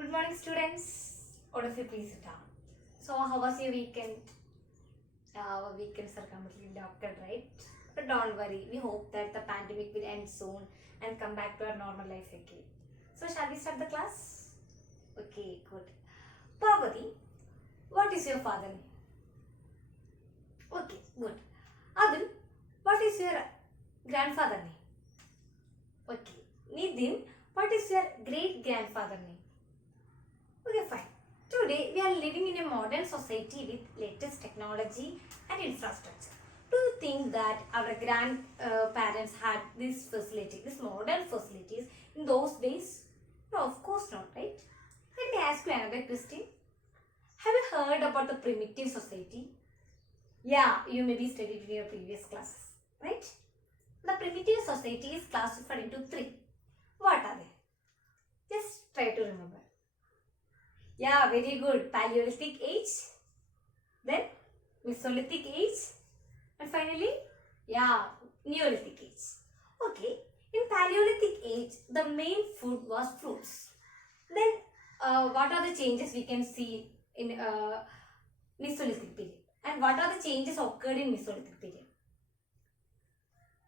Good morning, students. All of you, please sit down. So, how was your weekend? Our weekends are completely doctored, right? But don't worry. We hope that the pandemic will end soon and come back to our normal life again. So, shall we start the class? Okay, good. Parvati, what is your father name? Okay, good. Adil, what is your grandfather name? Okay. Nidin, what is your great grandfather name? Okay, fine. Today we are living in a modern society with latest technology and infrastructure. Do you think that our grandparents had this facility, this modern facilities in those days? No, of course not, right? Let me ask you another question. Have you heard about the primitive society? Yeah, you may be studied in your previous classes, right? The primitive society is classified into three. What are they? Just try to remember. Yeah, very good. Paleolithic age, then Mesolithic age, and finally, yeah, Neolithic age. Okay, in Paleolithic age, the main food was fruits. Then, what are the changes we can see in Mesolithic period? And what are the changes occurred in Mesolithic period?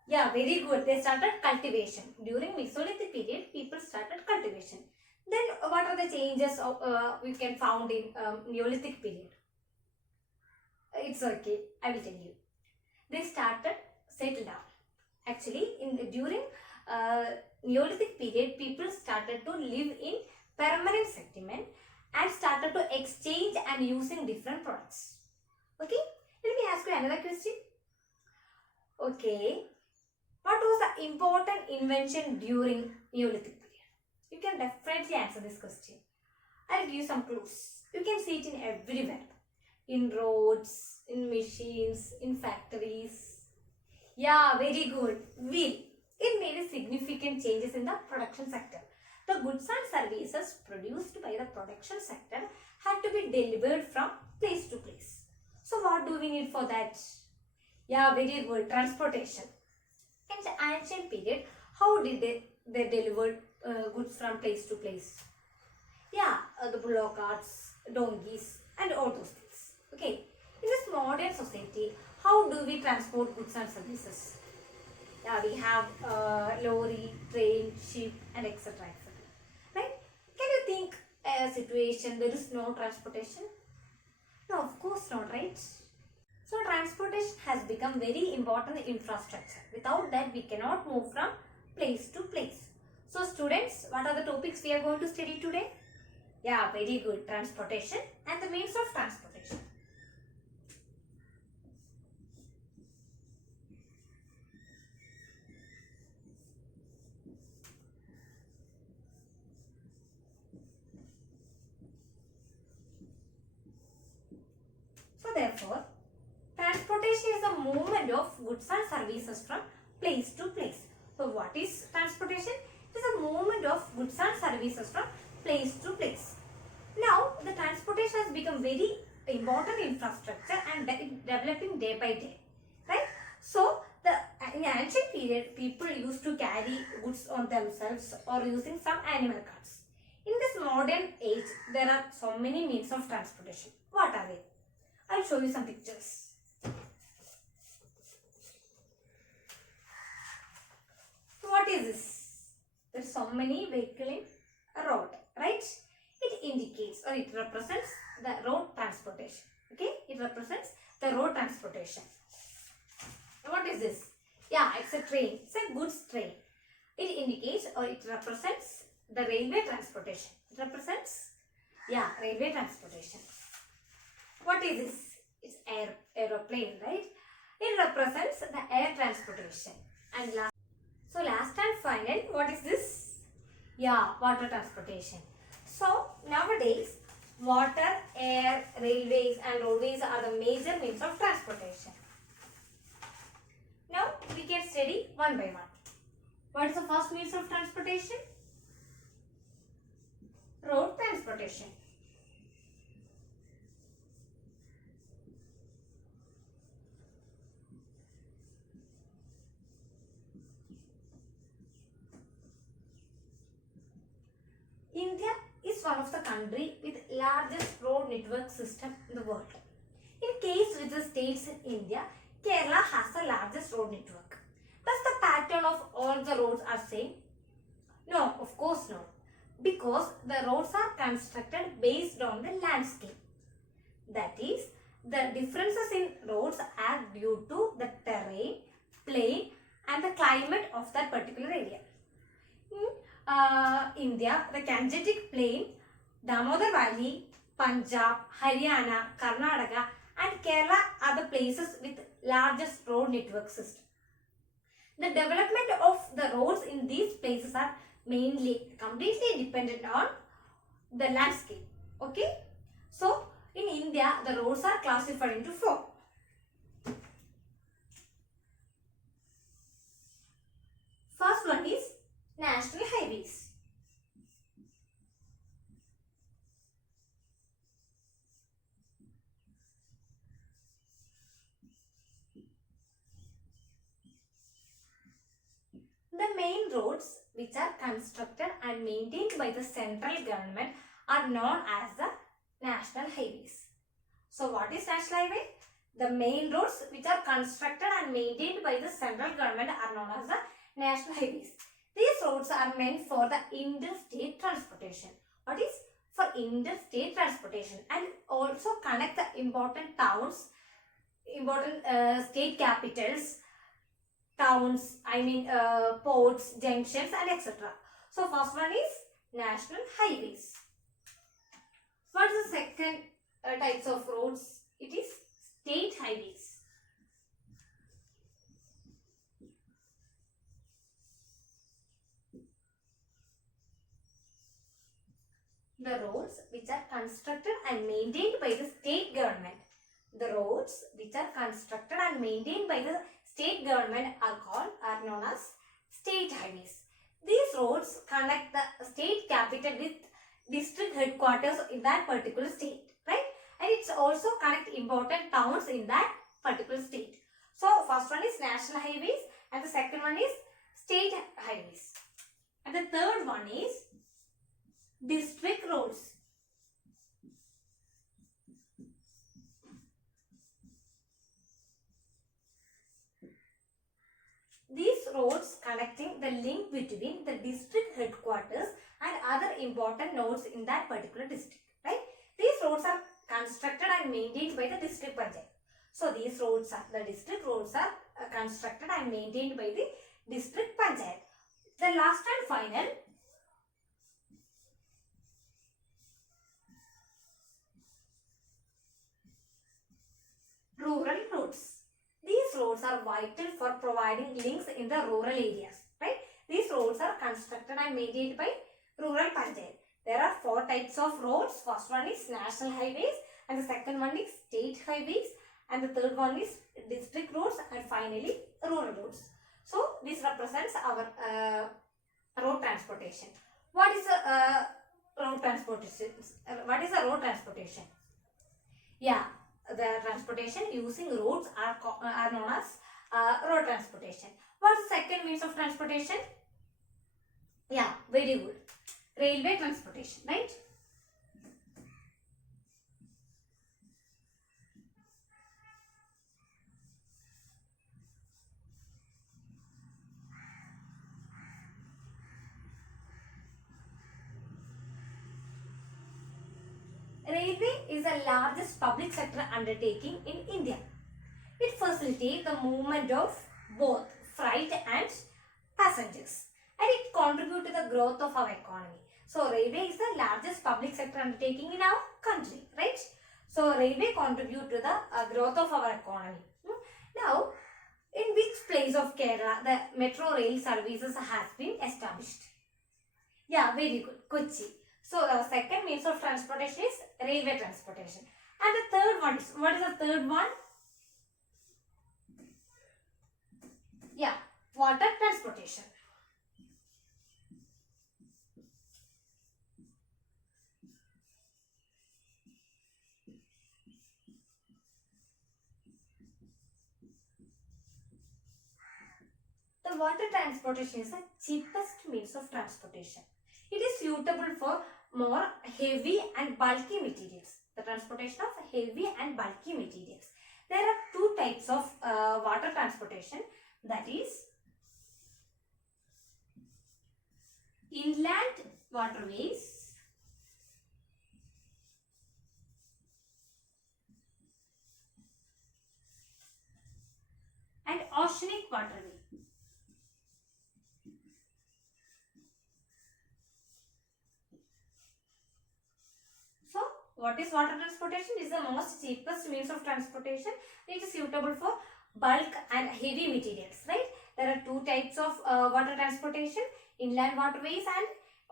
Yeah, very good. They started cultivation. During Mesolithic period, people started cultivation. Then what are the changes we can found in Neolithic period? It's okay. I will tell you. They started settle down. Actually, during Neolithic period, people started to live in permanent settlement and started to exchange and using different products. Okay. Let me ask you another question. Okay. What was the important invention during Neolithic period? You can definitely answer this question. I'll give you some clues. You can see it in everywhere. In roads, in machines, in factories. Yeah, very good. Wheel. It made significant changes in the production sector. The goods and services produced by the production sector had to be delivered from place to place. So what do we need for that? Yeah, very good. Transportation. In the ancient period, how did they deliver goods from place to place? Yeah, the bullock carts, donkeys, and all those things. Okay. In this modern society, how do we transport goods and services? Yeah, we have lorry, train, ship, and etc. etc. Right? Can you think a situation there is no transportation? No, of course not, right? So transportation has become very important infrastructure. Without that, we cannot move from place to place. So students, what are the topics we are going to study today? Yeah, very good. Transportation and the means of transportation. So therefore, transportation is the movement of goods and services from place to place. So what is transportation? It is a movement of goods and services from place to place. Now the transportation has become very important infrastructure and developing day by day. Right? So in ancient period, people used to carry goods on themselves or using some animal carts. In this modern age, there are so many means of transportation. What are they? I'll show you some pictures. What is this? There's so many vehicles in a road, right? It indicates or it represents the road transportation. Okay, it represents the road transportation. What is this? Yeah, it's a train. It's a goods train. It indicates or it represents the railway transportation. It represents, yeah, railway transportation. What is this? It's aeroplane, right? It represents the air transportation. And last and final, what is this? Yeah, water transportation. So nowadays, water, air, railways and roadways are the major means of transportation. Now we can study one by one. What is the first means of transportation? Road transportation. India is is one of the country with largest road network system in the world. In case with the states in India, Kerala has the largest road network. Does the pattern of all the roads are same? No, of course not. Because the roads are constructed based on the landscape. That is, the differences in roads are due to the terrain, plain and the climate of that particular area. In India, the Gangetic Plain, Damodar Valley, Punjab, Haryana, Karnataka and Kerala are the places with largest road network system. The development of the roads in these places are mainly completely dependent on the landscape. Okay. So, in India, the roads are classified into four. First one is national highways. The main roads which are constructed and maintained by the central government are known as the national highways. So what is national highway? The main roads which are constructed and maintained by the central government are known as the national highways. These roads are meant for the interstate transportation. What is? For interstate transportation, and also connect the important towns, important state capitals, towns, ports, junctions and etc. So first one is national highways. What is the second types of roads? It is state highways. The roads which are constructed and maintained by the state government. The roads which are constructed and maintained by the state government are known as state highways. These roads connect the state capital with district headquarters in that particular state, right? And it's also connect important towns in that particular state. So first one is national highways and the second one is state highways. And the third one is district roads. These roads connecting the link between the district headquarters and other important nodes in that particular district, right? These roads are constructed and maintained by the district panchayat. So these roads are, the district roads are constructed and maintained by the district panchayat. The last and final, rural roads. These roads are vital for providing links in the rural areas, right? These roads are constructed and maintained by rural panchayat. There are four types of roads. First one is national highways and the second one is state highways and the third one is district roads and finally rural roads. So this represents our road transportation. What is a road transportation? What is a road transportation? Yeah, the transportation using roads are known as road transportation. What is the second means of transportation? Yeah, very good. Railway transportation, right? Railway is the largest public sector undertaking in India. It facilitates the movement of both freight and passengers, and it contributes to the growth of our economy. So railway is the largest public sector undertaking in our country, right? So railway contribute to the growth of our economy. Now, in which place of Kerala the metro rail services has been established? Yeah, very good. Kochi. So second means of transportation is railway transportation. And the third one is, what is the third one? Yeah, water transportation. The water transportation is the cheapest means of transportation. It is suitable for more heavy and bulky materials. The transportation of heavy and bulky materials. There are two types of water transportation, that is inland waterways and oceanic waterway. So, what is water transportation? It is the most cheapest means of transportation. It is suitable for bulk and heavy materials, right? There are two types of water transportation, inland waterways and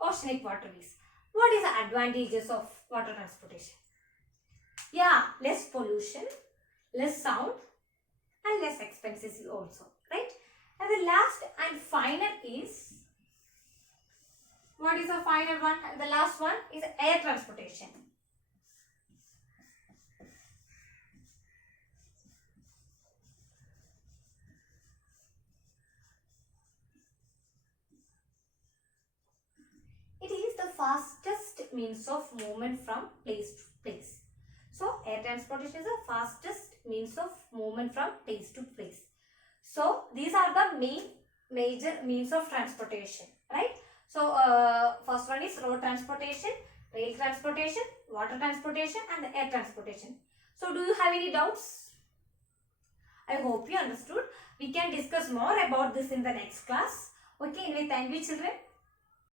oceanic waterways. What is the advantages of water transportation? Yeah, less pollution, less sound and less expenses also, right? And the last and final is, what is the final one? The last one is air transportation. It is the fastest means of movement from place to place. So, air transportation is the fastest means of movement from place to place. So, these are the major means of transportation, right? So, first one is road transportation, rail transportation, water transportation and the air transportation. So, do you have any doubts? I hope you understood. We can discuss more about this in the next class. Okay, anyway, thank you children.